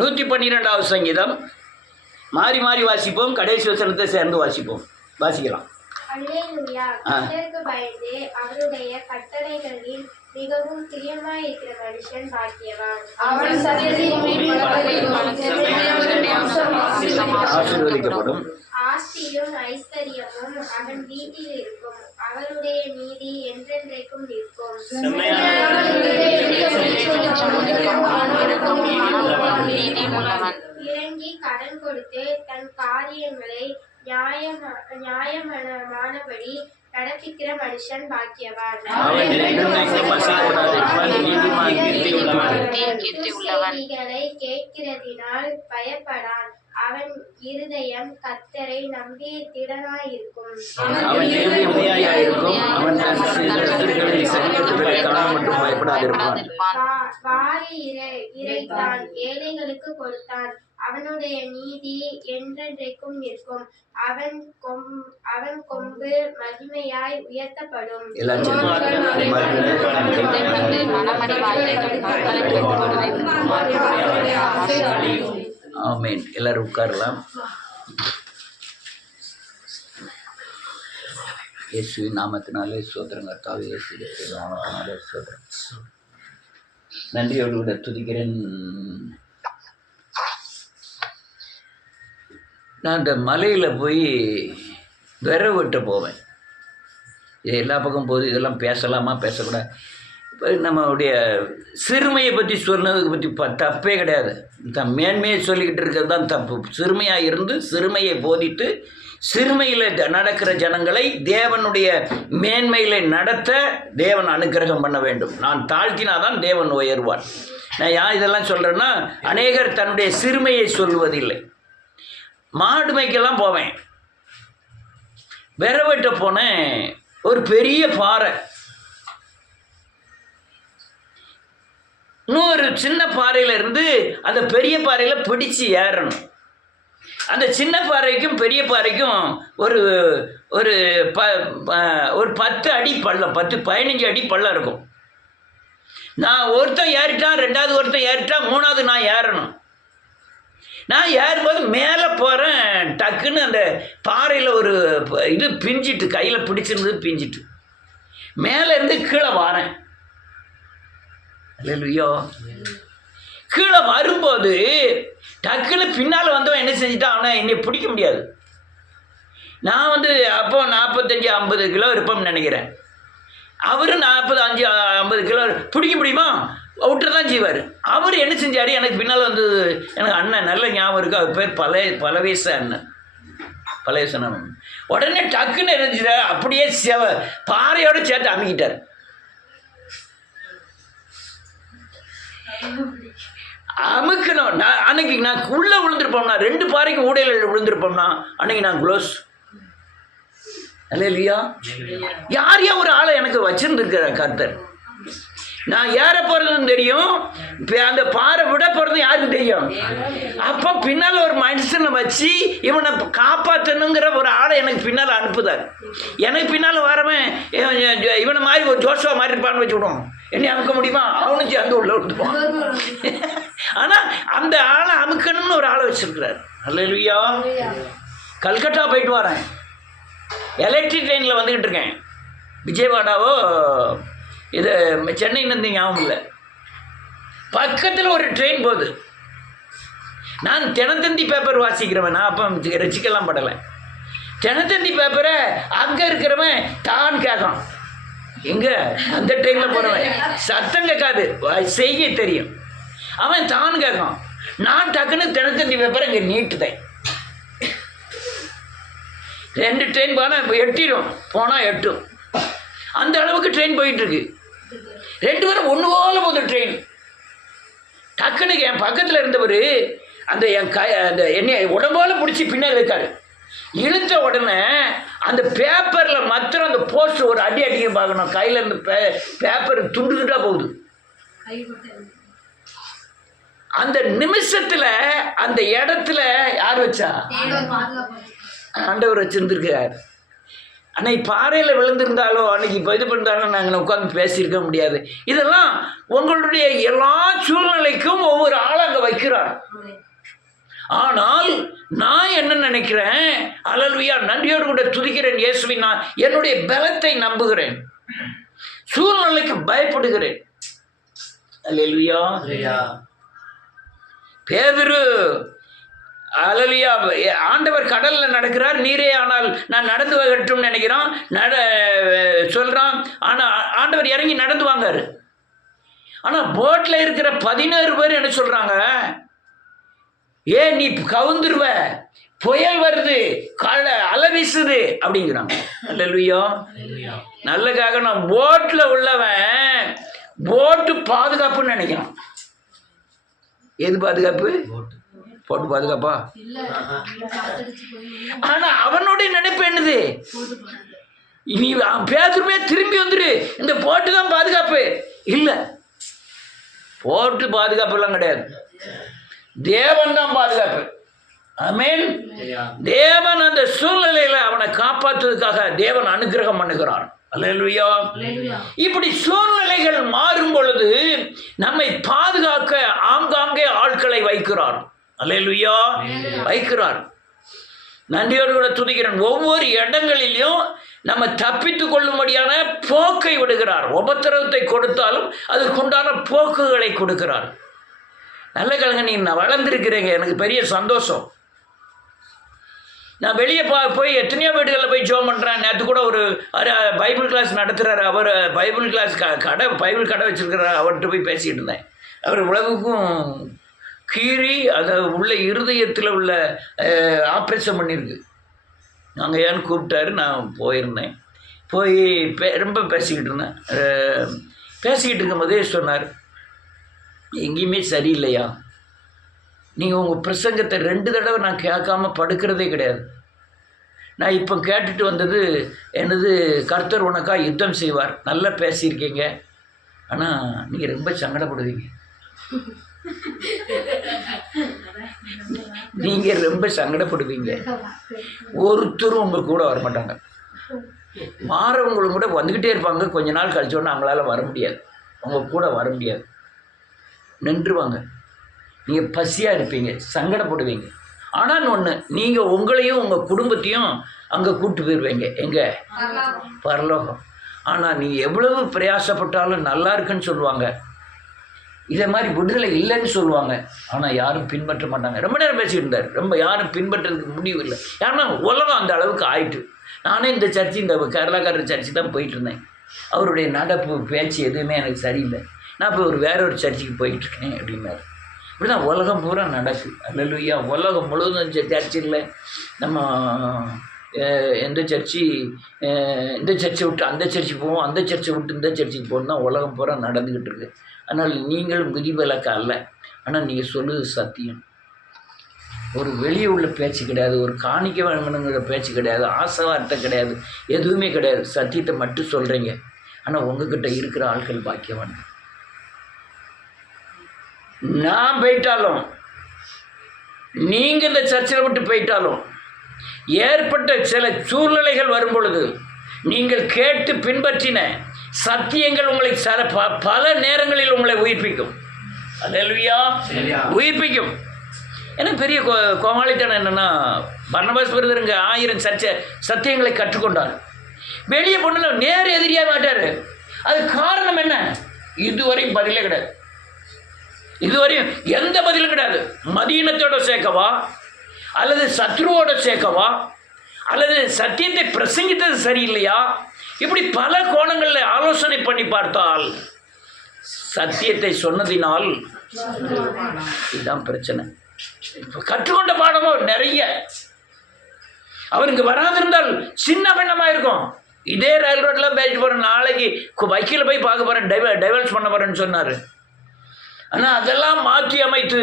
112வது சங்கீதம் மாறி மாறி வாசிப்போம். கடைசி வசனத்தை சேர்ந்து வாசிப்போம். வாசிக்கலாம். அல்லேலூயா. கர்த்தருக்கு பயந்து அவருடைய கட்டளைகளில் மிகவும் பிரியமாயிருக்கிற மனுஷன் பாக்கியவான். ஆசீர்வதிக்கப்படும். ஆஸ்தியும் ஐஸ்வர்யமும் அவன் வீட்டில் இருக்கும். அவருடைய நீதி என்றென்றைக்கும் நிற்கும். இறங்கி கடன் கொடுத்து தன் காரியங்களை நியாயமானபடி நடப்பிக்கிற மனுஷன் பாக்கியவான். செய்திகளை கேட்கிறதினால் பயப்படான். அவன் இருதயம் கர்த்தரை நம்பி திடனாயிருக்கும். வாரி இறைத்தான், ஏழைகளுக்கு கொடுத்தான். அவனுடைய நீதி என்றென்றைக்கும் நிற்கும். அவன் கொம்பு மகிமையாய் உயர்த்தப்படும். ஆமென். எல்லாரும் உட்காரலாம். இயேசுவின் நாமத்தினாலே ஸ்தோத்திரம். கர்த்தாவே இயேசுவின் நாமத்தினாலே ஸ்தோத்திரம். நன்றியோடு கூட துதிக்கிறேன். நான் இந்த மலையில் போய் விரவு வெட்ட போவேன். இது எல்லா பக்கம் போகுது. இதெல்லாம் பேசலாமா பேசக்கூடாது. இப்போ நம்மளுடைய சிறுமையை பற்றி சொன்னதுக்கு பற்றி தப்பே கிடையாது. மேன்மையை சொல்லிக்கிட்டு இருக்கிறது தான் தப்பு. சிறுமையாக இருந்து சிறுமையை போதித்து சிறுமையில் நடக்கிற ஜனங்களை தேவனுடைய மேன்மையில் நடத்த தேவன் அனுக்கிரகம் பண்ண வேண்டும். நான் தாழ்த்தினாதான் தேவன் உயர்வான். நான் ஏன் இதெல்லாம் சொல்கிறேன்னா, அநேகர் தன்னுடைய சிறுமையை சொல்வதில்லை. மாடு மேய்க்கெல்லாம் போவேன். விரவெட்ட போனேன். ஒரு பெரிய பாறை, இன்னொரு சின்ன பாறையில் இருந்து அந்த பெரிய பாறையில் பிடிச்சி ஏறணும். அந்த சின்ன பாறைக்கும் பெரிய பாறைக்கும் ஒரு ஒரு 10 அடி பள்ளம், 10-15 அடி பள்ளம் இருக்கும். நான் ஒருத்தன் ஏறிட்டான், 2வது ஒருத்தன் ஏறிட்டான், 3வது நான் ஏறணும். நான் ஏறும்போது மேலே போகிறேன். டக்குன்னு அந்த பாறையில் ஒரு இது பிஞ்சிட்டு, கையில் பிடிச்சிருந்தது பிஞ்சிட்டு மேலே இருந்து கீழே வாரேன். அல்லேலூயா. கீழே வரும்போது டக்குன்னு பின்னால் வந்தவன் என்ன செஞ்சுட்டான், அவனை என்னை பிடிக்க முடியாது. நான் அப்போ 45-50 கிலோ இருப்போம்னு நினைக்கிறேன். அவர் 45-50 கிலோ. பிடிக்க முடியுமா? விட்டுற தான் செய்வார். அவர் என்ன செஞ்சார், எனக்கு பின்னால் எனக்கு அண்ணன் நல்ல ஞாபகம் இருக்குது. அவர் பேர் பலவேச அண்ணன், பலவேசன். உடனே டக்குன்னு இருந்துச்சு, அப்படியே பாறையோடு சேர்த்து அமுக்கிட்டார். அமுக்கணும். அன்னைக்கு நான் உள்ளே விழுந்திருப்போம்னா, 2 பாறைக்கு ஊடையில் விழுந்திருப்போம்னா அன்னைக்கு நான் க்ளோஸ். அல்லேலூயா. யார் ஒரு ஆளை எனக்கு வச்சிருந்துருக்கிற கர்த்தர். நான் ஏற போகிறதுன்னு தெரியும், அந்த பாறை விட போகிறது யாருக்கு தெரியும். அப்போ பின்னால் ஒரு மனுஷனை வச்சு இவனை காப்பாற்றணுங்கிற ஒரு ஆளை எனக்கு பின்னால் அனுப்புதார். எனக்கு பின்னால் வரவன் இவனை மாதிரி ஒரு ஜோஷுவா மாதிரி இருப்பான்னு வச்சு விடுவோம். என்னை அமுக்க முடியுமா? அவனும் சேர்ந்து உள்ள விட்டுப்பான். ஆனால் அந்த ஆளை அமுக்கணும்னு ஒரு ஆளை வச்சிருக்கிறார். அல்லேலூயா. கல்கட்டா போயிட்டு வரேன். எலக்ட்ரிக் ட்ரெயினில் வந்துக்கிட்டு இருக்கேன். விஜயவாடாவோ இது சென்னையிலேருந்து ஞாபகம் இல்லை. பக்கத்தில் ஒரு ட்ரெயின் போகுது. நான் தினத்தந்தி பேப்பர் வாசிக்கிறவன். நான் அப்போ ரசிக்கலாம் படலை. தினத்தந்தி பேப்பரை அங்கே இருக்கிறவன் தான் கேட்கான். எங்கே அந்த ட்ரெயினில் போகிறவன் சத்தம் கேட்காது, செய்ய தெரியும். அவன் தான் கேட்கான். நான் டக்குன்னு தினத்தந்தி பேப்பரை இங்கே நீட்டுதேன். 2 ட்ரெயின் போனால் எட்டிடும், போனால் எட்டும். அந்த அளவுக்கு ட்ரெயின் போயிட்டுருக்கு. 2 பேரும் ஒன்று போல போகுது ட்ரெயின். டக்குன்னு என் பக்கத்தில் இருந்தவர் அந்த என்னை உடம்போல பிடிச்சி பின்னால் இருக்காரு. இழுத்த உடனே அந்த பேப்பரில் மாத்திரம் அந்த போஸ்ட் ஒரு அடி அடிக்க பார்க்கணும். கையில் இருந்து பேப்பர் துண்டுகிட்டா போகுது. அந்த நிமிஷத்தில் அந்த இடத்துல யார் வச்சா? ஆண்டவர் வச்சிருந்துருக்கார். அன்னைக்கு பாறையில் விழுந்திருந்தாலோ அன்னைக்கு இப்போ இது பண்ணிருந்தாலும் நாங்கள் உட்காந்து பேசியிருக்க முடியாது. இதெல்லாம் உங்களுடைய எல்லா சூழ்நிலைக்கும் ஒவ்வொரு ஆள் அங்கே வைக்கிறார். ஆனால் நான் என்ன நினைக்கிறேன், அல்லேலூயா, நன்றியோடு கூட துதிக்கிறேன் இயேசுவின், நான் என்னுடைய பலத்தை நம்புகிறேன், சூழ்நிலைக்கு பயப்படுகிறேன். அல்லேலூயா. பேதுரு அல்லேலூயா, ஆண்டவர் கடல்ல நடக்கிறார், நீரே ஆனால் நான் நடந்து வரட்டும் நினைக்கிறான், சொல்றான். ஆனா ஆண்டவர் இறங்கி நடந்து வாங்காரு. ஆனா போட்ல இருக்கிற 17 பேர் என்ன சொல்றாங்க, நீ கவுந்துருவ, புயல் வருது, அலை வீசுது அப்படிங்கிறாங்க. அல்லேலூயா. நல்லக்காக நான் போட்ல உள்ளவன் போட்டு பாதுகாப்புன்னு நினைக்கிறான். எது பாதுகாப்பு? போட்டு பாதுகாப்பா? ஆனா அவனுடைய நினைப்பு என்னது, நீ பேதுருவே திரும்பி வந்துரு, இந்த போட்டு தான் பாதுகாப்பு. இல்ல, போட்டு பாதுகாப்பு எல்லாம் கிடையாது, தேவன் தான் பாதுகாப்பு. ஆமென். தேவன் அந்த சூழ்நிலையில அவனை காப்பாற்றுவதற்காக தேவன் அனுக்கிரகம் பண்ணுகிறான். அல்லேலூயா. இப்படி சூழ்நிலைகள் மாறும் பொழுது நம்மை பாதுகாக்க ஆங்காங்கே ஆட்களை வைக்கிறார். அல்லேலூயா, வைக்கிறார். நன்றியோடு கூட துதிக்கிறேன். ஒவ்வொரு இடங்களிலும் நம்ம தப்பித்து கொள்ளும்படியான போக்கை விடுகிறார். உபத்திரவத்தை கொடுத்தாலும் அதுக்குண்டான போக்குகளை கொடுக்கிறார். நல்ல கலங்க, நீ நான் வளர்ந்துருக்கிறீங்க, எனக்கு பெரிய சந்தோஷம். நான் வெளியே போய் எத்தனையோ வீடுகளில் போய் ஜோம் பண்ணுறேன். நேற்று கூட ஒரு பைபிள் கிளாஸ் நடத்துகிறார். அவர் பைபிள் கிளாஸ் பைபிள் கடை வச்சுருக்கிறார். அவர்கிட்ட போய் பேசிகிட்டு இருந்தேன். அவர் உலகுக்கும் கீறி அதை உள்ள இருதயத்தில் உள்ள ஆப்ரேஷன் பண்ணியிருக்கு. நாங்கள் ஏன்னு கூப்பிட்டாரு, நான் போயிருந்தேன். போய் ரொம்ப பேசிக்கிட்டு இருந்தேன். பேசிக்கிட்டு இருக்கும்போதே சொன்னார், எங்கேயுமே சரியில்லையா, நீங்கள் உங்கள் பிரசங்கத்தை 2 தடவை நான் கேட்காம படுக்கிறதே கிடையாது. நான் இப்போ கேட்டுட்டு வந்தது என்னது, கர்த்தர் உனக்கா யுத்தம் செய்வார். நல்லா பேசியிருக்கீங்க, ஆனால் நீங்கள் ரொம்ப சங்கடப்படுவீங்க. நீங்கள் ரொம்ப சங்கடப்படுவீங்க. ஒருத்தரும் உங்கள் கூட வரமாட்டாங்க. மாறவங்களும் கூட வந்துக்கிட்டே இருப்பாங்க. கொஞ்ச நாள் கழிச்சோன்னா அவங்களால வர முடியாது, உங்கள் கூட வர முடியாது, நின்றுவாங்க. நீங்கள் பசியாக இருப்பீங்க, சங்கடப்படுவீங்க. ஆனால் ஒன்று, நீங்கள் உங்களையும் உங்கள் குடும்பத்தையும் அங்கே கூப்பிட்டு போயிடுவீங்க. எங்கே? பரலோகம். ஆனால் நீங்கள் எவ்வளவு பிரயாசப்பட்டாலும் நல்லா இருக்குன்னு சொல்லுவாங்க. இதே மாதிரி விடுதலை இல்லைன்னு சொல்லுவாங்க. ஆனால் யாரும் பின்பற்ற மாட்டாங்க. ரொம்ப நேரம் பேசிகிட்டு இருந்தார். ரொம்ப யாரும் பின்பற்றதுக்கு முடிவு இல்லை. ஏன்னா உலகம் அந்த அளவுக்கு ஆயிட்டு. நானே இந்த சர்ச்சு, இந்த கேரளாக்காரர் சர்ச்சு தான் போயிட்டு இருந்தேன். அவருடைய நடப்பு பேச்சு எதுவுமே எனக்கு சரியில்லை. நான் இப்போ வேற ஒரு சர்ச்சுக்கு போயிட்டுருக்கேன் அப்படின்னாரு. இப்படி தான் உலகம் பூரா நடக்கு. அல்லேலூயா. உலகம் முழுவதும் சர்ச்சு இல்லை. நம்ம எந்த சர்ச்சு, இந்த சர்ச்சை விட்டு அந்த சர்ச்சுக்கு போவோம், அந்த சர்ச்சை விட்டு இந்த சர்ச்சுக்கு போகணும் தான் உலகம் பூரா நடந்துக்கிட்டு இருக்கு. அதனால் நீங்களும் விதிவிலக்க அல்ல. ஆனால் நீங்கள் சொல்லுது சத்தியம். ஒரு வெளியே உள்ள பேச்சு கிடையாது, ஒரு காணிக்க வேணுங்கிற பேச்சு கிடையாது, ஆசை வார்த்தை கிடையாது, எதுவுமே கிடையாது. சத்தியத்தை மட்டும் சொல்கிறீங்க. ஆனால் உங்ககிட்ட இருக்கிற ஆட்கள் பாக்கியவான். நான் போயிட்டாலும், நீங்கள் இந்த சர்ச்சில் விட்டு போயிட்டாலும், ஏற்பட்ட சில சூழ்நிலைகள் வரும் பொழுது நீங்கள் கேட்டு பின்பற்றின சத்தியங்கள் உங்களை பல நேரங்களில் உங்களை உயிர்ப்பிக்கும். அல்லேலூயா, உயிர்ப்பிக்கும். ஏன்னா பெரிய கோமாளித்தனம் என்னென்னா, பர்னபாஸ் பிரதருங்க 1000 சத்தியங்களை கற்றுக்கொண்டார். வெளியே பொண்ணுல நேர் எதிரியாக மாட்டார். அது காரணம் என்ன? இதுவரையும் பதிலே கிடையாது. இதுவரையும் எந்த பதிலும் கிடையாது. மதீனத்தோட சேர்க்கவா, அல்லது சத்ருவோட சேர்க்கவா, அல்லது சத்தியத்தை பிரசங்கித்தது சரியில்லையா, இப்படி பல கோணங்களில் ஆலோசனை பண்ணி பார்த்தால் சத்தியத்தை சொன்னதினால் இதுதான் பிரச்சனை. கற்றுக்கொண்ட பாடமோ நிறைய. அவருக்கு வராதிருந்தால் சின்ன பின்னமாக இருக்கும். இதே ரயில் ரோட்டில் பேசிட்டு போகிறேன், நாளைக்கு வைக்கில் போய் பார்க்க போகிறேன், டைவர்ஸ் பண்ண போகிறேன்னு சொன்னார். ஆனால் அதெல்லாம் மாற்றி அமைத்து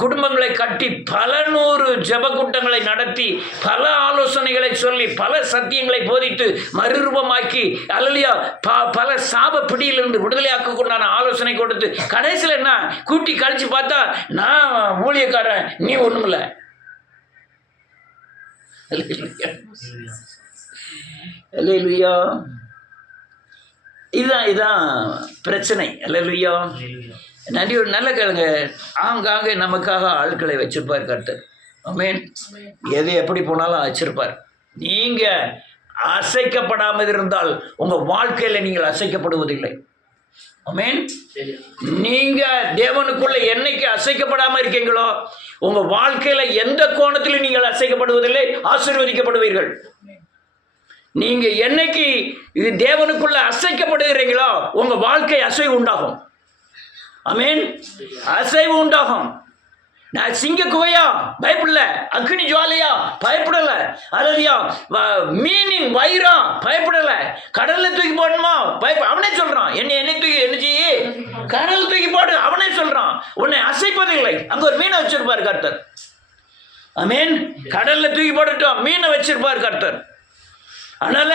குடும்பங்களை கட்டி பல 100 ஜெபக்கூட்டங்களை நடத்தி பல ஆலோசனைகளை சொல்லி பல சத்தியங்களை போதித்து மறுரூபமாக்கி அல்லையா பல சாப பிடியிலிருந்து விடுதலையாக்க கொண்டான ஆலோசனை கொடுத்து கடைசியில் என்ன கூட்டி கழிச்சு பார்த்தா, நான் ஊழியக்காரன், நீ ஒன்றுமில்ல. அல்லேலூயா. இதான் பிரச்சனை. அல்லேலூயா. நன்றி. ஒரு நல்ல கேளுங்க. ஆங்காங்கே நமக்காக ஆட்களை வச்சிருப்பார் கர்த்தர். ஆமென். எது எப்படி போனாலும் வச்சிருப்பார். நீங்க அசைக்கப்படாமல் இருந்தால் உங்க வாழ்க்கையில நீங்கள் அசைக்கப்படுவதில்லை. ஆமென். நீங்க தேவனுக்குள்ள என்னைக்கு அசைக்கப்படாம இருக்கீங்களோ உங்க வாழ்க்கையில எந்த கோணத்திலும் நீங்கள் அசைக்கப்படுவதில்லை, ஆசீர்வதிக்கப்படுவீர்கள். நீங்க என்னைக்கு இது தேவனுக்குள்ள அசைக்கப்படுகிறீங்களோ உங்க வாழ்க்கை அசைவு உண்டாகும். ஆமென். அசைவு உண்டாகும். நான் சிங்க குகையா பயப்படல, அக்னி ஜுவாலையா பயப்படல, அல்லையா மீனின் வயிறா பயப்படல, கடல்ல தூக்கி போடணுமா அவனே சொல்றான். என்னை தூக்கி என்ன செய்ய கடல் தூக்கி போடு அவனே சொல்றான். உன்னை அசைப்பதில்லை. அங்க ஒரு மீனை வச்சிருப்பார் கர்த்தர். ஆமென். கடல்ல தூக்கி போடட்டும், மீனை வச்சிருப்பார் கர்த்தர். அதனால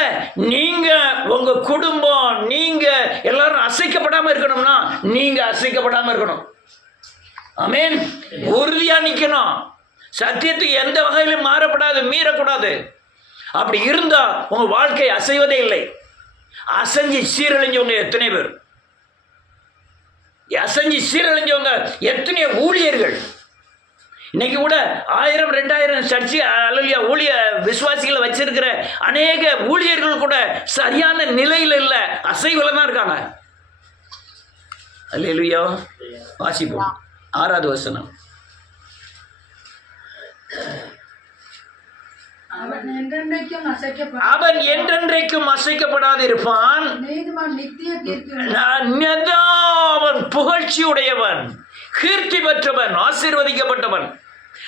நீங்க உங்க குடும்பம் நீங்க எல்லாரும் அசைக்கப்படாம இருக்கணும்னா நீங்க அசைக்கப்படாம இருக்கணும். ஆமென். உறுதியா நிக்கணும். சத்தியத்துக்கு எந்த வகையிலும் மாறப்படாது, மீறக்கூடாது. அப்படி இருந்தா உங்க வாழ்க்கை அசைவதே இல்லை. அசைஞ்சு சீரழிஞ்சவங்க எத்தனை பேர், அசைஞ்சு சீரழிஞ்சவங்க எத்தனையோ ஊழியர்கள். இன்னைக்கு கூட 1000 2000 சர்ச்சை அல்லையா ஊழிய விசுவாசிகளை வச்சிருக்கிற அநேக ஊழியர்கள் கூட சரியான நிலையில் இல்லை, அசைவுல தான் இருக்காங்க. அல்லேலூயா. வாசிப்போம் 6வது வசனம். அவன் என்றென்றைக்கும் அசைக்கப்படாதிருப்பான். அவன் புகழ்ச்சியுடையவன், கீர்த்தி பெற்றவன், ஆசீர்வதிக்கப்பட்டவன்.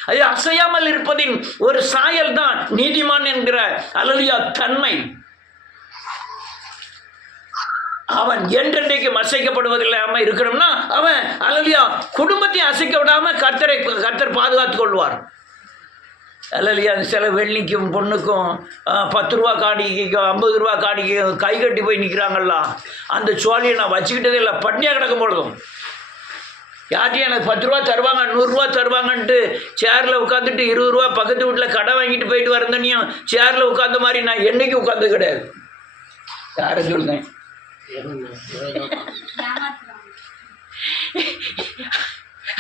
அது அசையாமல் இருப்பதின் ஒரு சாயல் தான் நீதிமான் என்கிற அல்லேலூயா தன்மை. அவன் என்றென்றைக்கும் அசைக்கப்படுவதில்லாம இருக்கணும்னா அவன் அல்லேலூயா குடும்பத்தையும் அசைக்க விடாம கர்த்தர் பாதுகாத்துக் கொள்வார். அல்லையா சில வெள்ளிக்கும் பொண்ணுக்கும் 10 ரூபா காணிக்கும் 50 ரூபா காணிக்கும் கை கட்டி போய் நிற்கிறாங்களா, அந்த சோழியை நான் வச்சுக்கிட்டதே இல்லை. பட்னியாக கிடக்கும் பொழுதும் யார்ட்டையும் எனக்கு 10 ரூபா தருவாங்க 100 ரூபா தருவாங்கன்ட்டு சேரில் உட்காந்துட்டு 20 ரூபா பக்கத்து வீட்டில் கடை வாங்கிட்டு போயிட்டு வரந்தனையும் சேரில் உட்காந்த மாதிரி நான் என்னைக்கு உட்காந்து கிடையாது. யாரை சொல்லுங்க.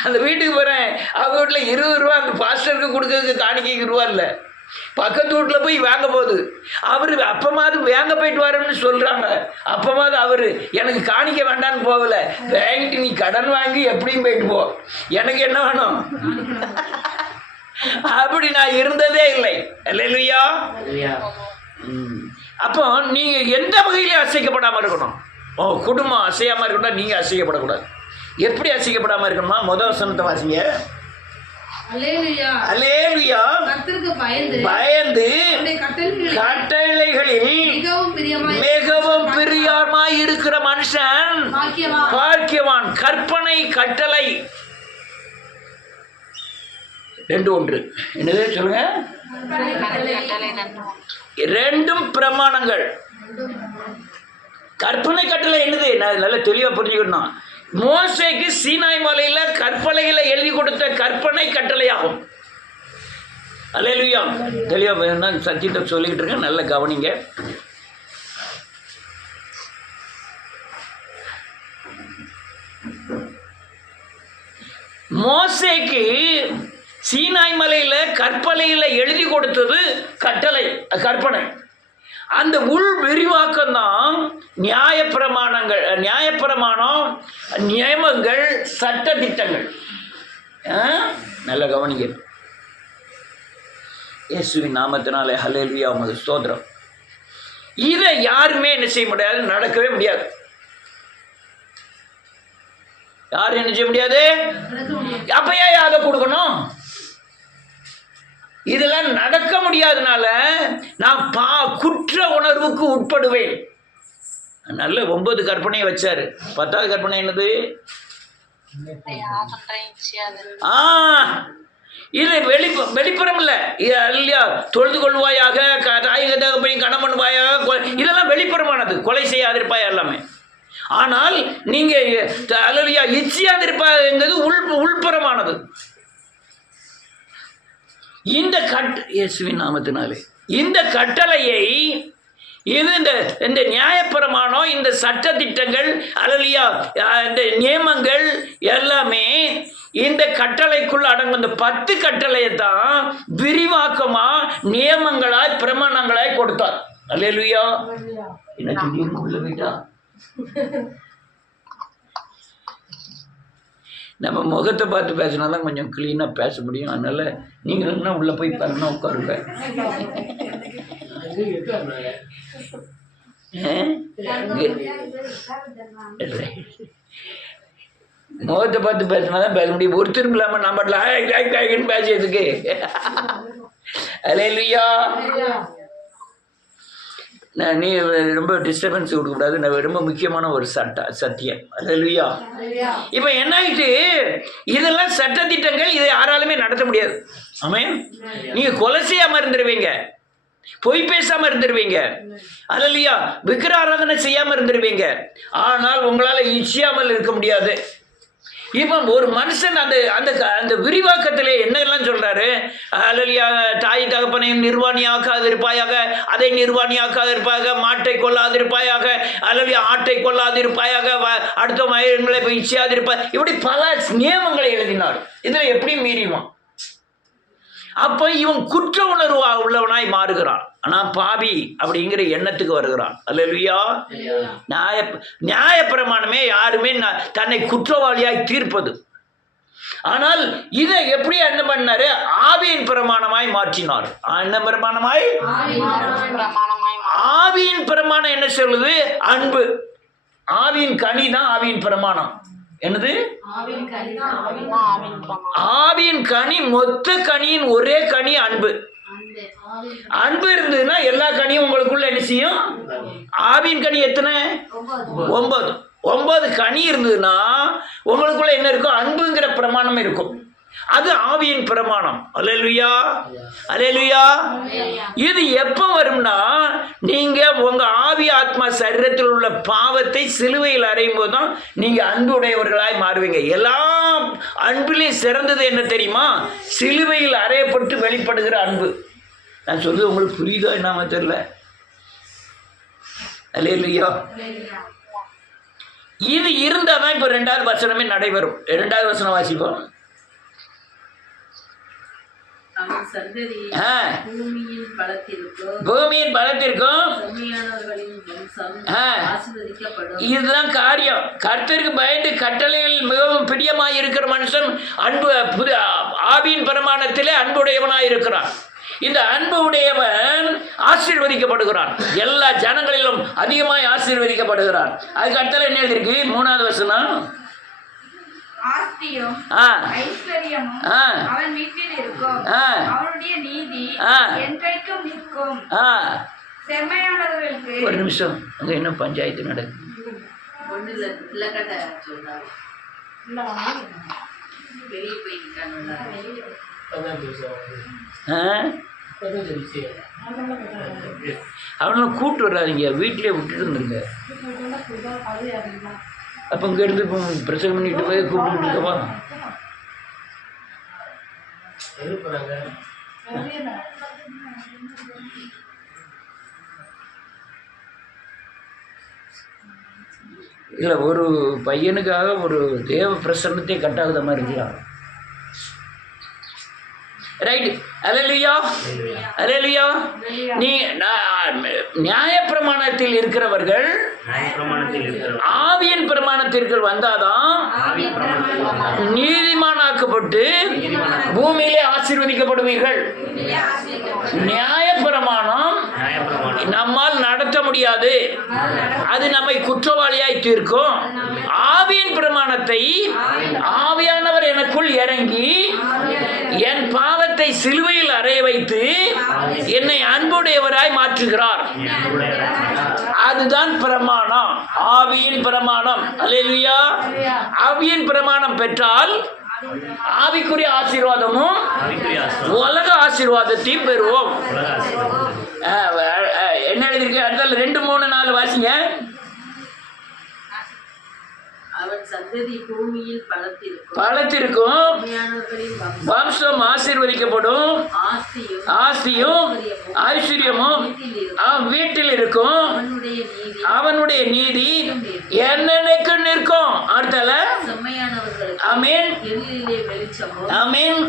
அந்த வீட்டுக்கு போகிறேன், அவங்க வீட்டில் 20 ரூபா அந்த பாஸ்டருக்கு கொடுக்கறதுக்கு காணிக்கைக்கு ரூபா இல்லை. பக்கத்து வீட்டில் போய் வாங்க போகுது. அவர் அப்பமாவது வாங்க போயிட்டு வரேன்னு சொல்கிறாங்க. அப்பமாவது அவர் எனக்கு காணிக்க வேண்டான்னு போகலை, வாங்கிட்டு நீ கடன் வாங்கி எப்படியும் போயிட்டு போ, எனக்கு என்ன வேணும். அப்படி நான் இருந்ததே இல்லை. அல்லேலூயா. அப்போ நீங்கள் எந்த வகையிலே அசைக்கப்படாமல் இருக்கணும். குடும்பம் அசையாமல் இருக்கணும், நீங்கள் அசைக்கப்படக்கூடாது. எப்படி அசைக்கப்படாமல் இருக்கணுமா? முதல் வசனத்தை வாசிங்க. அல்லேலூயா. பயந்து கட்டளைகளில் மிகவும் பிரியமாய் இருக்கிற மனுஷன் பாக்கியவான். கற்பனை கட்டளை 2 ஒன்று. என்னது சொல்லுங்க? 2 பிரமாணங்கள். கற்பனை கட்டளை என்னது? நான் நல்லா தெளிவாக புரிஞ்சுக்கணும். மோசேக்கு சீனாய் மலையில கற்பனைகளை எழுதி கொடுத்த கற்பனை கட்டளையாகும். அல்லேலூயா. தெளிவா நான் சத்தியத்தை சொல்லிக்கிட்டு இருக்கேன், நல்ல கவனிங்க. மோசேக்கு சீனாய் மலையில கற்பனைகளை எழுதி கொடுத்தது கட்டளை, கற்பனை. அந்த உள் விரிவாக்கம் தான் நியாயப்பிரமாணங்கள், நியாயப்பிரமாணம், நியமங்கள், சட்ட திட்டங்கள். நல்ல கவனிங்க. இயேசுவின் நாமத்தினாலே ஹல்லேலூயா, உமது ஸ்தோத்திரம். இதை யாருமே என்ன செய்ய முடியாது, நடக்கவே முடியாது. யாரும் என்ன செய்ய முடியாது. அப்ப ஏன் அதை கொடுக்கணும்? இதெல்லாம் நடக்க முடியாதனால நான் குற்ற உணர்வுக்கு உட்படுவேன். நல்ல 9 கற்பனையை வச்சாரு. 10வது கற்பனை என்னது? இது வெளிப்புறம் இல்லை இல்லையா? தொழுது கொள்வாயாக, தாயகத்தாக போய் கணம் பண்ணுவாயாக, இதெல்லாம் வெளிப்புறமானது. கொலை செய்யாதிருப்பாய் எல்லாமே. ஆனால் நீங்க அல்லையா இச்சையாதிருப்பாங்கிறது உள்புறமானது. இந்த இயேசுவின் நாமத்தினாலே இந்த கட்டளையை இது இந்த நியாயப்பிரமாணம், இந்த சட்ட திட்டங்கள், அல்லையா, இந்த நியமங்கள் எல்லாமே இந்த கட்டளைக்குள்ள அடங்கும். இந்த 10 கட்டளையை தான் விரிவாக்கமா நியமங்களாய் பிரமாணங்களாய் கொடுத்தார். அல்லேலூயா. என்ன திடீர்னு உள்ள போயிட்டா? நம்ம முகத்தை பார்த்து பேசினாதான் கொஞ்சம் க்ளீனாக பேச முடியும். அதனால நீங்கள் என்ன உள்ளே போய் பாருன்னா உட்காருங்க. முகத்தை பார்த்து பேசினாதான் பேச முடியும். ஒருத்தரும் இல்லாமல் நம்ம பாட்டில் பேசியதுக்கு. அல்லேலூயா. நீ ரொம்ப டிஸ்டர்பன்ஸ் கொடுக்கக்கூடாது. ரொம்ப முக்கியமான ஒரு சத்தியம். அல்லேலூயா. இப்போ என்ன ஆயிட்டு, இதெல்லாம் சட்டத்திட்டங்கள், இதை யாராலுமே நடத்த முடியாது. ஆமென். நீங்கள் கொலை செய்யாமல் இருந்துருவீங்க, பொய் பேசாமல் இருந்துருவீங்க, அல்லேலூயா, விக்கிர ஆராதனை செய்யாமல் இருந்துருவீங்க. ஆனால் உங்களால் இச்சியாமல் இருக்க முடியாது. இப்போ ஒரு மனுஷன் அந்த அந்த அந்த விரிவாக்கத்திலே என்னெல்லாம் சொல்றாரு? அல்லேலூயா. தாய் தகப்பனையும் நிர்வாணியாக்காதிருப்பாயாக, அதை நிர்வாணியாக்காதிருப்பாயாக, மாட்டை கொள்ளாதிருப்பாயாக, அல்லேலூயா, ஆட்டை கொள்ளாதிருப்பாயாக, அடுத்த மயிர்களை போய் இச்சியாதிருப்பாய், இப்படி பல நியமங்களை எழுதினார். இதில் எப்படி மீறிவான்? அப்போ இவன் குற்ற உணர்வு உள்ளவனாய் மாறுகிறான். ஆனால் பாவி அப்படிங்கிற எண்ணத்துக்கு வருகிறான். அல்லேலூயா. நியாயப்பிரமாணமே யாருமே தன்னை குற்றவாளியாய் தீர்ப்பது. ஆனால் இதை எப்படி என்ன பண்ணாரு? ஆவியின் பிரமாணமாய் மாற்றினார். என்ன பிரமாணமாய்? ஆவியின் பிரமாணம் என்ன சொல்லுது? அன்பு. ஆவியின் கனி தான் ஆவியின் பிரமாணம். என்னது? ஆவியின் கனி, மொத்த கனியின் ஒரே கனி அன்பு. அன்பு இருந்ததுன்னா எல்லா கனியும் உங்களுக்குள்ள என்ன செய்யும்? ஆவியின் கனி எத்தனை? 9 கனி இருந்ததுன்னா உங்களுக்குள்ள என்ன இருக்கும்? அன்புங்கிற பிரமாணம் இருக்கும். அது ஆவியின் பிரமாணம். அல்லேலூயா. அல்லேலூயா. இது எப்போ வரும்னா, நீங்க உங்க ஆவி ஆத்மா சரீரத்தில் உள்ள பாவத்தை சிலுவையில் அறையும் போது தான் நீங்க அன்புடையவர்களாய் மாறுவீங்க. எல்லாம் அன்பிலையும் சிறந்தது என்ன தெரியுமா? சிலுவையில் அறையப்பட்டு வெளிப்படுகிற அன்பு. நான் சொல்றது உங்களுக்கு புரியுதோ என்னமா தெரியல. அல்லேலூயா. இது இருந்தால் தான் இப்போ 2வது வசனமே நடைபெறும். 2வது வசனம் வாசிப்போம். பூமியின் பலத்திற்கும் இதுதான் காரியம். கர்த்தருக்கு பயந்து கட்டளையில் மிகவும் பிரியமாய் இருக்கிற மனுஷன் அன்பு ஆவியின் பிரமாணத்திலே அன்புடையவனாய் இருக்கிறான். இந்த அன்பு உடையவன் ஆசீர்வதிக்கப்படுகிறான். எல்லா ஜனங்களிலும் அதிகமாய் ஆசீர்வதிக்கப்படுகிறான். அதுக்கு அடுத்தால என்ன எழுதிருக்கு? 3வது வசனம். ஐஸ்வர்யமும் அவன் வீட்டில் இருக்கும், அவனுடைய நீதி என்றைக்கும் நிற்கும். செம்மையானவர்களுக்கு. ஒரு நிமிஷம், அங்க என்ன பஞ்சாயத்து நடக்குது? அவனை கூப்பிட்டு வர்றாதீங்க, வீட்டிலே விட்டுட்டு இருந்துருங்க. அப்போ இங்கே இருந்து இப்போ பிரசங்கம் பண்ணிட்டு போய் கூப்பிட்டு இருக்கவா? இல்லை, ஒரு பையனுக்காக ஒரு தேவ பிரசன்னத்தை கட்டாத மாதிரி இருக்கலாம். ரைட். அல்லேலூயா. அல்லேலூயா. நீ நியாயப்பிரமாணத்தில் இருக்கிறவர்கள் ஆவியின் பிரமாணத்திற்கு வந்தாதான் நீதிமானாக்கப்பட்டு பூமியிலே ஆசீர்வதிக்கப்படுவீர்கள். நியாயப்பிரமாணம் நம்மால் நடத்த முடியாது, அது நம்மை குற்றவாளியாய் தீர்க்கும். ஆவியின் பிரமாணத்தை ஆவியானவர் எனக்குள் இறங்கி என் பாவத்தை சிலுவையில் அறைய வைத்து என்னை அன்புடையவராய் மாற்றுகிறார். அதுதான் பிரமாணம், ஆவியின் பிரமாணம். அல்லேலூயா. ஆவியின் பிரமாணம் பெற்றால் ஆவிக்குரிய ஆசீர்வாதமும் உலக ஆசீர்வாதத்தையும் பெறுவோம். என்ன எழுதிருக்கு? அடுத்த 2, 3, 4 வாசிங்க. அவன் சந்ததி பூமியில் பலத்திருக்கும். உண்மையானவர்களின் வம்சம் ஆசீர்வதிக்கப்படும். ஆஸ்தியும் ஐஸ்வர்யமும் வீட்டில் இருக்கும். அவனுடைய நீதி என்னென்னைக்கு நிற்கும். அடுத்தல ஆமென். ஆமென்.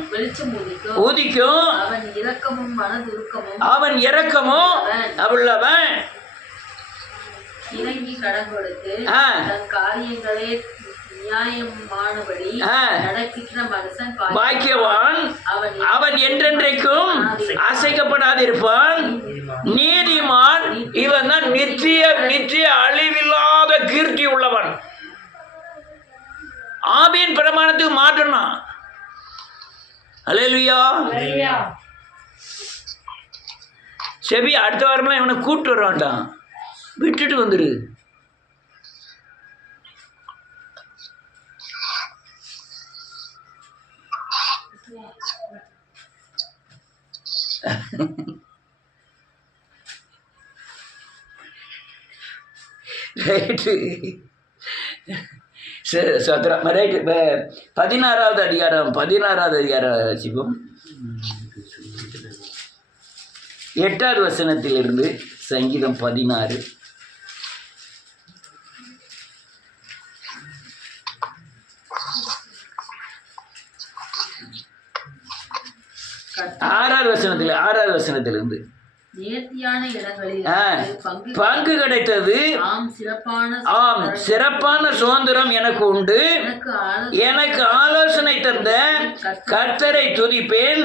உதிக்கும். அவன் இரக்கமும் உள்ளவன். இறங்கி கடன் கொடுத்து தன் காரியங்களே நியாயமானபடி நடக்கின்ற மனுஷன் பாக்கியவான். அவன் என்றென்றைக்கும் அசைக்கப்படாதிருப்பான். நீதிமான் இவன் தான் நித்திய அழிவில்லாத கீர்த்தி உள்ளவன். ஆவியின் பிரமாணத்துக்கு மாற்றணும். அல்லேலூயா. செபி அடுத்த வாரம்லாம் இவனை கூப்பிட்டு வர வேண்டாம், விட்டுட்டு வந்துரு. ரைட்டு, சோத்திரம். ரைட்டு, 16வது அதிகாரம் வச்சுப்போம். 8வது வசனத்திலிருந்து சங்கீதம் 16. ஆறாவது வசனத்திலிருந்து பங்கு கிடைத்தது. சிறப்பான சுதந்திரம் எனக்கு உண்டு. எனக்கு ஆலோசனை தந்த கர்த்தரை துதிப்பேன்.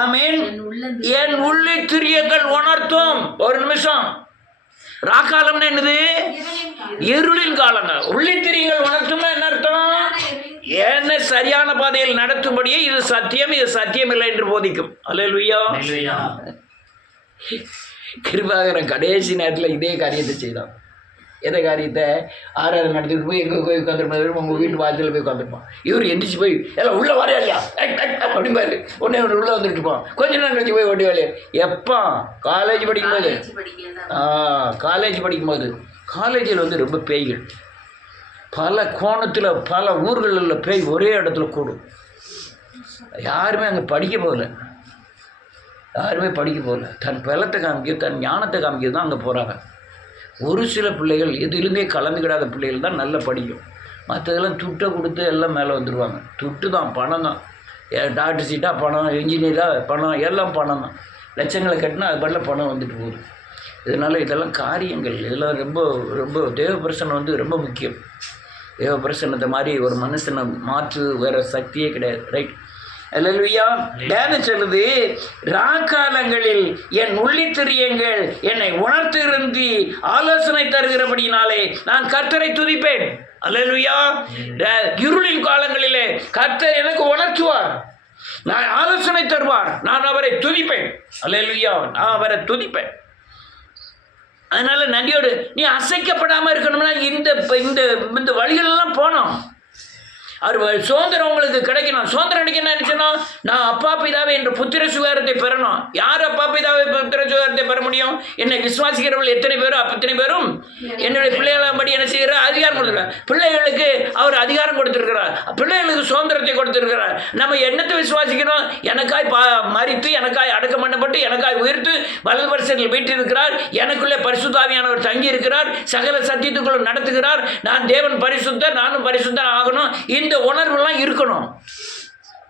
ஆமென். என் உள்ளித்திரியங்கள் உணர்த்தும். ஒரு நிமிஷம், ராக்காலம்னா என்னது? இருளின் காலங்கள். உள்ளித்திரியங்கள் உணர்த்தும்னா என்ன அர்த்தம்? என்ன சரியான பாதையில் நடத்தும்படியே இது சத்தியம், இது சத்தியம் இல்லை என்று போதிக்கும். அல்லேலூயா. கிருபாகரன் கடைசி நேரத்தில் இதே காரியத்தை செய்தான். எந்த காரியத்தை? ஆறாவது நடத்திட்டு போய் எங்கே போய் உட்காந்துருப்பாரு, உங்கள் வீட்டு வாசலில் போய் உட்காந்துருப்பான். இவர் எந்திரிச்சு போய் எல்லாம் உள்ளே வரையா இல்லையா அப்படிம்பாரு. உடனே உள்ளே வந்துட்டு இருப்பான். கொஞ்ச நேரம் கழிச்சு போய் ஓட்டி வேலையை. எப்போ? காலேஜ் படிக்கும்போது. காலேஜில் வந்து ரொம்ப பேய்கள், பல கோணத்தில் பல ஊர்களில் உள்ள பேய் ஒரே இடத்துல கூடும். யாருமே அங்கே படிக்க போகல, தன் பலத்தை காமிக்க, தன் ஞானத்தை காமிக்க தான் அங்கே போகிறாங்க. ஒரு சில பிள்ளைகள், எதுலையுமே கலந்துக்கிடாத பிள்ளைகள் தான் நல்லா படிக்கும். மற்றதெல்லாம் துட்டை கொடுத்து எல்லாம் மேலே வந்துடுவாங்க. துட்டு தான், பணம் தான். டாக்டர் சீட்டாக பணம், இன்ஜினியராக பணம், எல்லாம் பணம் தான். லட்சங்களை கட்டினா அது பாட்டில் பணம் வந்துட்டு போகுது. இதனால் இதெல்லாம் காரியங்கள், இதெல்லாம் ரொம்ப ரொம்ப தேவ பிரசன்னம் வந்து ரொம்ப முக்கியம். தேவ பிரசன்னத்தை மாதிரி ஒரு மனுஷனை மாற்று வேறு சக்தியே கிடையாது. ரைட். அல்லேலூயா. வேதம் சொல்லுது, ராக்காலங்களில் என் உள்ளித்திரியங்கள் என்னை உணர்த்திருந்தி ஆலோசனை தருகிறபடினாலே நான் கர்த்தரை துதிப்பேன். அல்லேலூயா. இருளின் காலங்களிலே கர்த்தர் எனக்கு உணர்த்துவார், நான் ஆலோசனை தருவார், நான் அவரை துதிப்பேன். அல்லேலூயா. நான் அவரை துதிப்பேன். அதனால நன்றியோடு நீ அசைக்கப்படாமல் இருக்கணும்னா இந்த இந்த இந்த வழிகளெல்லாம் போனோம். அவர் சுதந்திரம் உங்களுக்கு கிடைக்கணும். சுதந்திரம் கிடைக்கணும் நினைச்சோன்னா, நான் அப்பா பிதாவை என்ற புத்திர சுகாரத்தை பெறணும். யார் அப்பா பிதாவை புத்திர சுகாரத்தை பெற முடியும்? என்னை விசுவாசிக்கிறவர்கள் எத்தனை பேரும் அத்தனை பேரும் என்னுடைய பிள்ளைகளபடி என்ன செய்கிறார்? அதிகாரம் கொடுத்துருக்கார். பிள்ளைகளுக்கு அவர் அதிகாரம் கொடுத்துருக்கிறார், பிள்ளைகளுக்கு சுதந்திரத்தை கொடுத்துருக்கிறார். நம்ம என்னத்தை விசுவாசிக்கிறோம்? எனக்காய் மரித்து, எனக்காய் அடக்கம் பண்ணப்பட்டு, எனக்காய் உயர்த்து வலது வருஷத்தில் வீட்டிருக்கிறார். எனக்குள்ளே பரிசுத்தாவியானவர் தங்கி இருக்கிறார். சகல சத்தியத்துக்குள்ள நடத்துகிறார். நான் தேவன் பரிசுத்தர், நானும் பரிசுத்தர் ஆகணும். இந்த உணர்வுலாம் இருக்கணும்.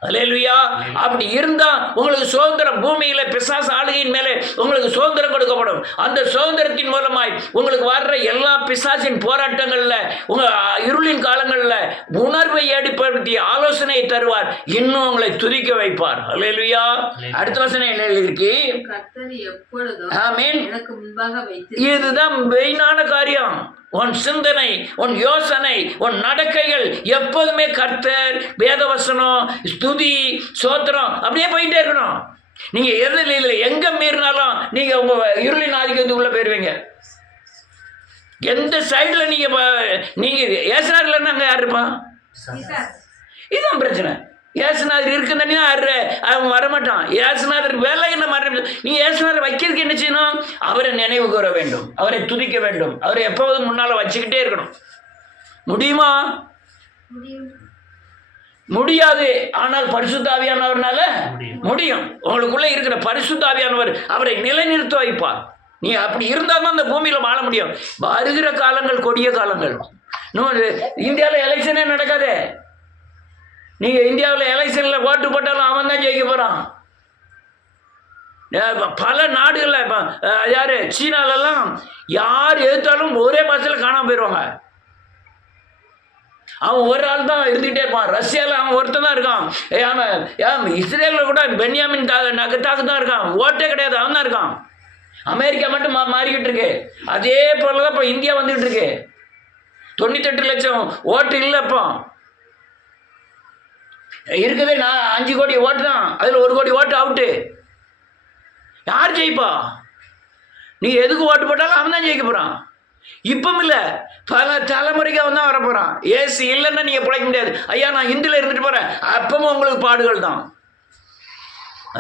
அல்லேலூயா. அப்படி இருந்தா உங்களுக்கு சுதந்திரம், பூமியில பிசாசு ஆளுகையின் மேலே உங்களுக்கு சுதந்திரம் கொடுக்கப்படும். அந்த சுதந்திரத்தின் மூலமாய் உங்களுக்கு வர்ற எல்லா பிசாசின் போராட்டங்கள்ல, உங்க இருளின் காலங்கள்ல உணர்வை ஏற்படுத்தி ஆலோசனை தருவார், இன்னும் உங்களை துதிக்க வைப்பார். அல்லேலூயா. அடுத்த வசனம் என்ன இருக்கு? ஆமென். இதுதான் மெயினான காரியம். உன் சிந்தனை, உன் யோசனை, உன் நடக்கைகள் எப்போதுமே கர்த்தர், வேதவசனம், ஸ்துதி, சோத்திரம் அப்படியே போயிட்டே இருக்கணும். நீங்கள் எதில் இல்லை எங்கே மீறினாலும் நீங்கள் உங்கள் இருளின் ஆதிக்கத்துக்குள்ளே போயிடுவீங்க. எந்த சைடில் நீங்கள் ஏசுனாரில் அங்கே யார் இருப்பான்? இதுதான் பிரச்சனை. ஏசுநாதர் இருக்குன்னு அவன் வரமாட்டான். ஏசுநாதர் வேலை என்ன மாற. நீங்கள் ஏசுநாதர் வைக்கிறதுக்கு என்ன செய்யணும்? அவரை நினைவு கூற வேண்டும், அவரை துதிக்க வேண்டும், அவரை எப்போதும் முன்னால் வச்சுக்கிட்டே இருக்கணும். முடியுமா? முடியாது. ஆனால் பரிசுத்த ஆவியானவர்னால முடியும். உங்களுக்குள்ள இருக்கிற பரிசுத்த ஆவியானவர் அவரை நிலைநிறுத்த வைப்பார். நீ அப்படி இருந்தால் தான் அந்த பூமியில் வாழ முடியும். வருகிற காலங்கள் கொடிய காலங்கள். இந்தியாவில் எலெக்ஷனே நடக்காதே. நீங்கள் இந்தியாவில் எலெக்ஷனில் ஓட்டு போட்டாலும் அவன் தான் ஜெயிக்க போகிறான். பல நாடுகளில் இப்போ யார் சீனாலெல்லாம் யார் எதிர்த்தாலும் ஒரே மாதத்தில் காணாமல் போயிடுவாங்க. அவன் ஒரு ஆள் தான் இருந்துகிட்டே இருப்பான். ரஷ்யாவில் அவன் ஒருத்தன் தான் இருக்கான். அவன் இஸ்ரேலில் கூட பென்யாமின் நகத்தாக்கு தான் இருக்கான். ஓட்டே கிடையாது, அவன் தான் இருக்கான். அமெரிக்கா மட்டும் மாறிக்கிட்டு இருக்கு. அதே போல தான் இப்போ இந்தியா வந்துகிட்டு இருக்கு. 98 லட்சம் ஓட்டு இல்லை. இப்போ இருக்குது 5 கோடி ஓட்டு தான். அதில் 1 கோடி ஓட்டு அவுட்டு. யார் ஜெயிப்பா? நீ எதுக்கு ஓட்டு போட்டாலும் அவன் தான் ஜெயிக்க போகிறான். இப்பவும் இல்லை, பல தலைமுறைக்கு அவன் தான் வரப்போகிறான். ஏசு இல்லைன்னா நீங்கள் பிழைக்க முடியாது. ஐயா நான் இந்தியில் இருந்துட்டு போகிறேன், அப்பவும் உங்களுக்கு பாடுகள் தான்.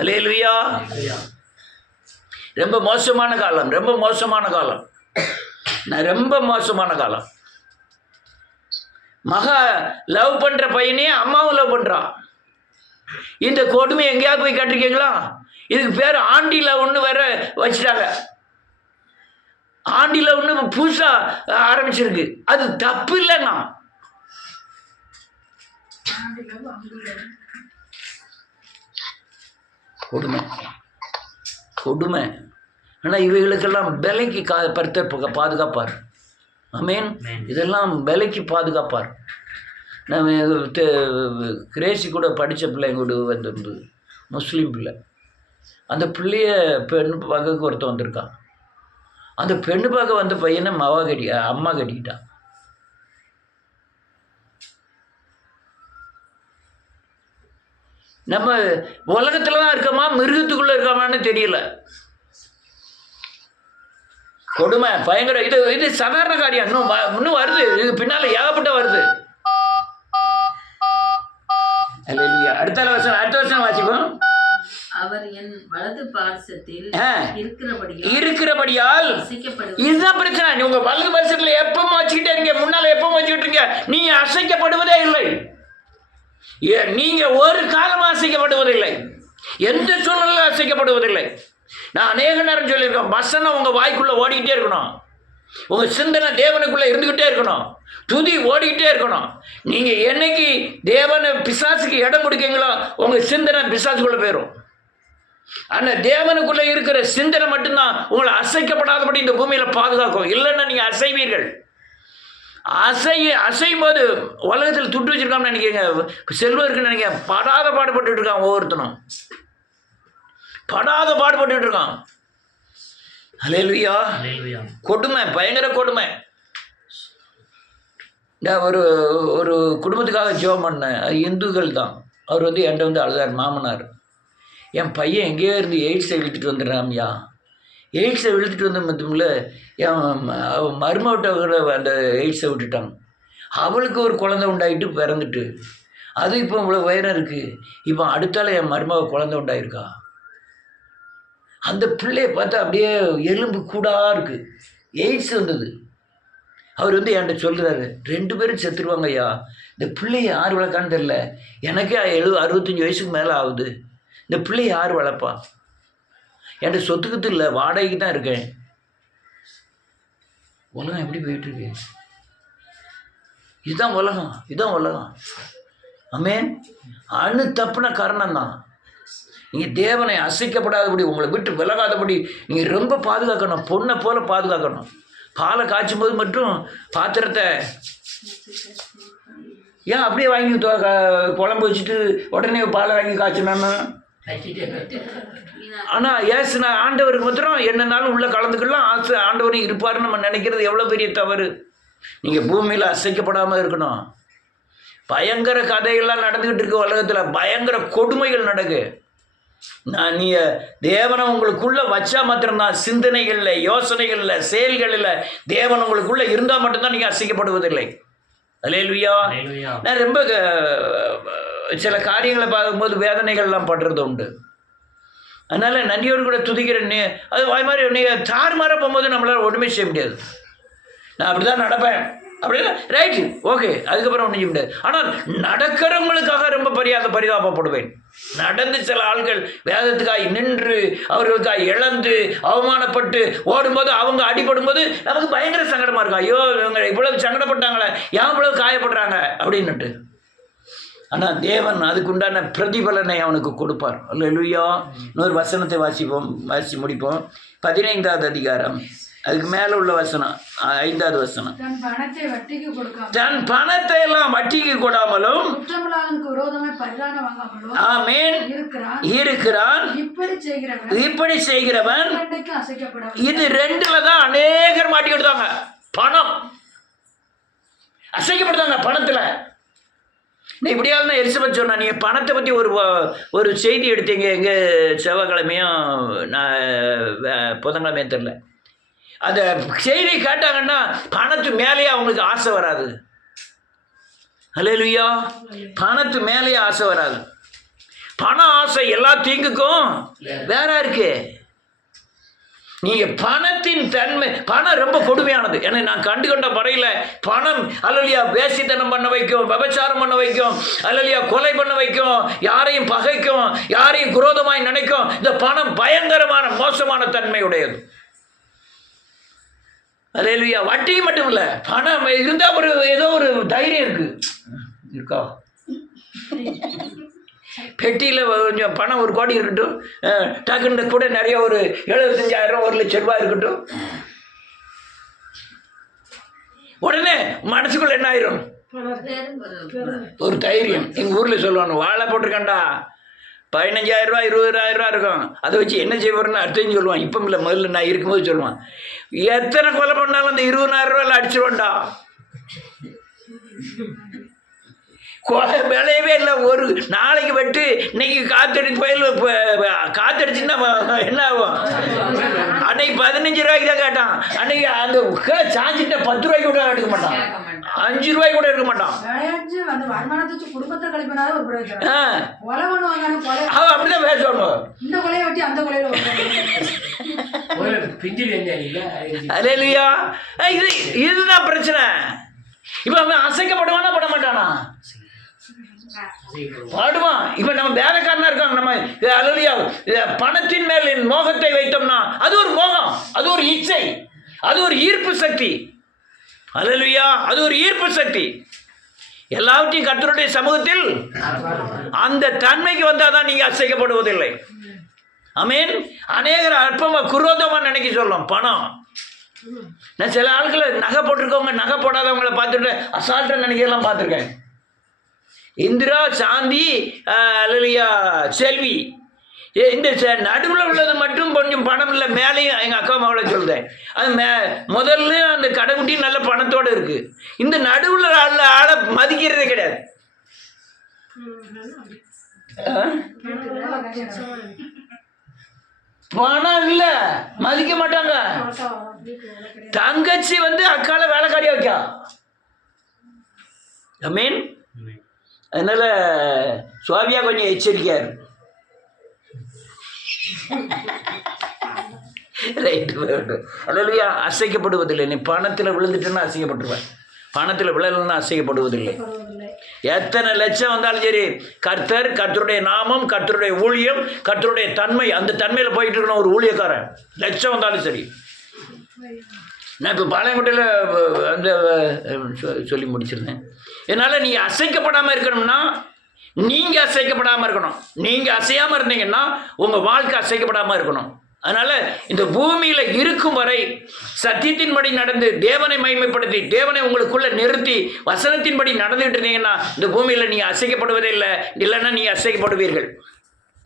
அல்லேலூயா. ரொம்ப மோசமான காலம், ரொம்ப மோசமான காலம், ரொம்ப மோசமான காலம். மகா லவ் பண்ணுற பையனே அம்மாவும் லவ் பண்ணுறான். இந்த கொடுமை எங்கேயாவது போய் கேட்டிருக்கீங்களா? இதுக்கு பேர் ஆண்டி லவ்னு வேற வச்சுட்டாங்க. ஆண்டி லவ்னு புதுசாக ஆரம்பிச்சிருக்கு. அது தப்பு இல்லைன்னா. கொடுமை கொடுமை. ஆனால் இவைகளுக்கெல்லாம் விலைக்கு பாதுகாப்பார். ஆமென். இதெல்லாம் விலைக்கு பாதுகாப்பார். நம்ம கிரேசி கூட படித்த பிள்ளைங்க கூட வந்து முஸ்லீம் பிள்ளை. அந்த பிள்ளைய பெண் பார்க்க ஒருத்தன் வந்திருக்கான். அந்த பெண்ணு பார்க்க வந்த பையனை அம்மா கட்டிக்கிட்டான். நம்ம உலகத்துல தான் இருக்கோமா மிருகத்துக்குள்ள இருக்கோமான்னு தெரியல. கொடுமை பயங்கர. இது சாதாரண காரியம். இன்னும் வருது. இது பின்னால ஏகப்பட்ட வருது. அடுத்த வருஷம் வாசிப்போம். அவர் என் வலது பார்சத்தில் இருக்கிறபடியால் இதுதான் பிரச்சனை. உங்க வலது பார்சத்தில் எப்பவும் வச்சுக்கிட்டே இருங்க, முன்னால எப்பவும் வச்சுக்கிட்டு இருங்க. நீங்க அசைக்கப்படுவதே இல்லை. நீங்க ஒரு காலம் அசைக்கப்படுவதில்லை, எந்த சூழ்நிலையும் அசைக்கப்படுவதில்லை. நான் அநேக நேரம் சொல்லியிருக்கேன், வசனம் உங்க வாய்க்குள்ள ஓடிக்கிட்டே இருக்கணும். உங்க சிந்தனை தேவனுக்குள்ள இருந்துகிட்டே இருக்கணும். துதி ஓடிக்கிட்டே இருக்கணும். நீங்க என்னைக்கு தேவனை பிசாசுக்கு இடம் கொடுக்கீங்களோ உங்க சிந்தனை பிசாசுக்குள்ள போயிடும். அந்த தேவனுக்குள்ள இருக்கிற சிந்தனை மட்டும்தான் உங்களை அசைக்கப்படாதபடி இந்த பூமியில பாதுகாக்கும். இல்லைன்னா நீங்க அசைவீர்கள். அசையும் போது உலகத்தில் துட்டு வச்சிருக்கான்னு நினைக்கிறீங்க, செல்வம் இருக்குன்னு நினைக்கிறேன். படாத பாடுபட்டு இருக்கான். ஒவ்வொருத்தனும் படாத பாடுபட்டு இருக்கான். அல்லேலூயா. கொடுமை, பயங்கர கொடுமை. ஒரு ஒரு குடும்பத்துக்காக ஜெபம் பண்ணேன். அது இந்துக்கள் தான். அவர் வந்து என்கிட்ட வந்து அழுதார். மாமனார், என் பையன் எங்கேயோ இருந்து எய்ட்ஸை இழுத்துட்டு வந்துடுறாம்யா. எய்ட்ஸை இழுத்துட்டு வந்த மட்டுமில்ல, என் மருமகிட்ட அந்த எய்ட்ஸை விட்டுட்டாங்க. அவளுக்கு ஒரு குழந்தை உண்டாயிட்டு பிறந்துட்டு, அது இப்போ இவ்வளோ உயரம் இருக்குது. இப்போ அடுத்தால என் மருமக குழந்தை உண்டாயிருக்கா. அந்த பிள்ளையை பார்த்தா அப்படியே எலும்பு கூடாக இருக்குது. எய்ட்ஸ் வந்தது. அவர் வந்து என்கிட்ட சொல்கிறாரு, 2 பேரும் செத்துருவாங்க ஐயா. இந்த பிள்ளையை யார் வளர்க்கான்னு தெரில. எனக்கே 65 வயசுக்கு மேலே ஆகுது. இந்த பிள்ளையை யார் வளர்ப்பா? என்கிட்ட சொத்துக்கத்து இல்லை, வாடகைக்கு தான் இருக்கேன். உலகம் எப்படி போயிட்டுருக்கு? இதுதான் உலகம், இதுதான் உலகம். ஆமென். அணு தப்புன காரணம் தான். நீங்கள் தேவனை அசைக்கப்படாதபடி, உங்களை விட்டு விலகாதபடி நீங்கள் ரொம்ப பாதுகாக்கணும். பொண்ணை போல பாதுகாக்கணும். பாலை காய்ச்சும் போது மட்டும் பாத்திரத்தை ஏன் அப்படியே வாங்கி குழம்பு வச்சுட்டு உடனே பாலை வாங்கி காய்ச்சினான்னு. ஆனால் ஏசுனா ஆண்டவருக்கு மாத்திரம் என்னன்னாலும் உள்ளே கலந்துக்கலாம். ஆண்டவரும் இருப்பாருன்னு நம்ம நினைக்கிறது எவ்வளோ பெரிய தவறு. நீங்கள் பூமியில் அசைக்கப்படாமல் இருக்கணும். பயங்கர கதைகள்லாம் நடந்துக்கிட்டு இருக்கு உலகத்தில். பயங்கர கொடுமைகள் நடக்கு. நீங்கள் தேவனை உங்களுக்குள்ளே வச்சா மாத்திரம்தான், சிந்தனைகளில், யோசனைகளில், செயல்களில் தேவன் உங்களுக்குள்ளே இருந்தால் மட்டும்தான் நீங்கள் அசைக்கப்படுவதில்லை. அல்லேலூயா. நான் ரொம்ப சில காரியங்களை பார்க்கும்போது வேதனைகள்லாம் படுறது உண்டு. அதனால் நன்றியோடு கூட துதிக்கிறேன். அது வாய் மாதிரி நீங்கள் தாறுமாற போகும்போது நம்மளால் ஒன்றுமே செய்ய முடியாது. நான் அப்படி தான் நடப்பேன். அப்படின்னா ரைட்டு, ஓகே, அதுக்கப்புறம் ஒன்றும் செய்ய முடியாது. ஆனால் நடக்கிறவங்களுக்காக ரொம்ப பரிதாபப்படுவேன். நடந்து சில ஆள்கள் வேதத்துக்காய் நின்று அவர்களுக்காய் இழந்து அவமானப்பட்டு ஓடும்போது அவங்க அடிபடும்போது நமக்கு பயங்கர சங்கடமாக இருக்கும். ஐயோ, இவங்க இவ்வளவு சங்கடப்பட்டாங்களே, ஏன் இவ்வளவு காயப்படுறாங்க அப்படின்னுட்டு. ஆனால் தேவன் அதுக்குண்டான பிரதிபலனை அவனுக்கு கொடுப்பார். அல்லேலூயா. இன்னொரு வசனத்தை வாசி முடிப்போம். 15வது அதிகாரம், அதுக்கு மேலே உள்ள வசனம், 5வது வசனம். தன் பணத்தை எல்லாம் வட்டிக்கு கொடாமலும் ஆமென் இருக்கிறான். இப்படி செய்கிறவன். இது 2ல தான் அநேகர் மாட்டிக்கிட்டாங்க. பணம் அசைக்கப்படுத்தாங்க பணத்தில். இப்படியாவது தான் எலிசபெத் சொன்னா, நீங்கள் பணத்தை பற்றி ஒரு செய்தி எடுத்தீங்க எங்கே செவ்வாய்க்கிழமையும் புதன்கிழமையும் தெரில. அந்த செய்தி கேட்டாங்கன்னா பணத்து மேலேயே அவங்களுக்கு ஆசை வராது. அல்லேலூயா. பணத்து மேலேயே ஆசை வராது. பண ஆசை எல்லா தீங்குக்கும் வேற இருக்கு. நீங்கள் பணத்தின் தன்மை, பணம் ரொம்ப கொடுமையானது. ஏன்னா நான் கண்டுகொண்ட முறையில் பணம் அல்லையா வேசித்தனம் பண்ண வைக்கும், விபச்சாரம் பண்ண வைக்கும், அல்லையா கொலை பண்ண வைக்கும், யாரையும் பகைக்கும், யாரையும் குரோதமாய் நினைக்கும். இந்த பணம் பயங்கரமான மோசமான தன்மை உடையது. அல்லேலூயா. வட்டி மட்டும் இல்லை, பணம் இருந்தால் ஏதோ ஒரு தைரியம் இருக்கா. பெட்டியில் கொஞ்சம் பணம் 1 கோடி இருக்கட்டும், டக்குன்னு கூட நிறைய ஒரு 75,000 1 லட்சம் ரூபாய் இருக்கட்டும், உடனே மனசுக்குள்ள என்ன ஆயிரும்? ஒரு தைரியம். எங்கள் ஊரில் சொல்லுவாங்க, வாழை போட்டிருக்கேன்டா, 15,000 ரூபா 20,000 ரூபா இருக்கும், அதை வச்சு என்ன செய்ய போகிறேன்னு அடுத்தது சொல்லுவான். இப்போ இல்லை, முதல்ல நான் இருக்கும்போது சொல்லுவான், எத்தனை கொலை பண்ணாலும் அந்த 20,000 ரூபாயில் அடிச்சிருவோண்டா. கொலை விளையவே இல்லை. ஒரு நாளைக்கு வெட்டு, இன்னைக்கு காத்தடிச்சு காத்தடிச்சுன்னா என்ன ஆகும்? அன்னைக்கு 15 ரூபாய்க்கு தான் கேட்டான். அன்னைக்கு அந்த சாஞ்சிட்ட 10 ரூபாய்க்கு கூட எடுக்க மாட்டான், 5 ரூபாய்க்கு கூட எடுக்க மாட்டான். அவன் அப்படிதான் பேசுவாங்க. அல்லேலூயா. இதுதான் பிரச்சனை. இப்ப அவன் அசைக்கப்படுவானா பட மாட்டானா? பாடுவான். இப்ப நம்ம வேலைக்காரனா இருக்காங்க, நம்ம அல்லேலூயா பணத்தின் மேல் மோகத்தை வைத்தோம்னா அது ஒரு மோகம், அது ஒரு இச்சை, அது ஒரு ஈர்ப்பு சக்தி. அல்லேலூயா. அது ஒரு ஈர்ப்பு சக்தி. எல்லாவற்றையும் கர்த்தருடைய சமூகத்தில் அந்த தன்மைக்கு வந்தாதான் நீங்க அசைக்கப்படுவதில்லை. ஆமென். அநேகர் அற்பமா குரோதமா நினைக்க சொல்லும் பணம். நான் சில ஆட்களை நகை போட்டிருக்கவங்க நகை போடாதவங்களை பார்த்துட்டு அசால்ட்டை நினைக்கலாம் பார்த்துருக்கேன். இந்திரா, சாந்தி, அல்லேலூயா செல்வி, இந்த நடுவில் உள்ளது மட்டும் கொஞ்சம் பணம் இல்லை. மேலேயும் எங்கள் அக்கா மகளை சொல்லுதேன், அது முதல்ல அந்த கடைக்குட்டி நல்ல பணத்தோடு இருக்கு. இந்த நடுவில் ஆளை மதிக்கிறதே கிடையாது. பணம் இல்லை, மதிக்க மாட்டாங்க. தங்கச்சி அக்கால வேலைக்காரியா வைக்கா. ஆமென். அதனால சுவாபியா கொஞ்சம் எச்சரிக்கையாரு. ரைட்டு. அல்லேலூயா. அசைக்கப்படுவதில்லை. நீ பணத்தில் விழுந்துட்டுன்னா அசைக்கப்பட்டுருவேன், பணத்தில் விழலைன்னா அசைக்கப்படுவதில்லை. எத்தனை லட்சம் வந்தாலும் சரி, கர்த்தர், கர்த்தருடைய நாமம், கர்த்தருடைய ஊழியம், கர்த்தருடைய தன்மை, அந்த தன்மையில் போயிட்டு இருக்கணும் ஒரு ஊழியக்காரன். லட்சம் வந்தாலும் சரி. நான் இப்போ பாளையங்கோட்டையில் அந்த சொல்லி முடிச்சிருந்தேன். இதனால் நீங்கள் அசைக்கப்படாமல் இருக்கணும்னா நீங்கள் அசைக்கப்படாமல் இருக்கணும். நீங்கள் அசையாமல் இருந்தீங்கன்னா உங்கள் வாழ்க்கை அசைக்கப்படாமல் இருக்கணும். அதனால் இந்த பூமியில் இருக்கும் வரை சத்தியத்தின்படி நடந்து தேவனை மகிமைப்படுத்தி தேவனை உங்களுக்குள்ளே நிறுத்தி வசனத்தின்படி நடந்துகிட்டு இருந்தீங்கன்னா இந்த பூமியில் நீங்கள் அசைக்கப்படுவதே இல்லை. இல்லைன்னா நீங்கள் அசைக்கப்படுவீர்கள்.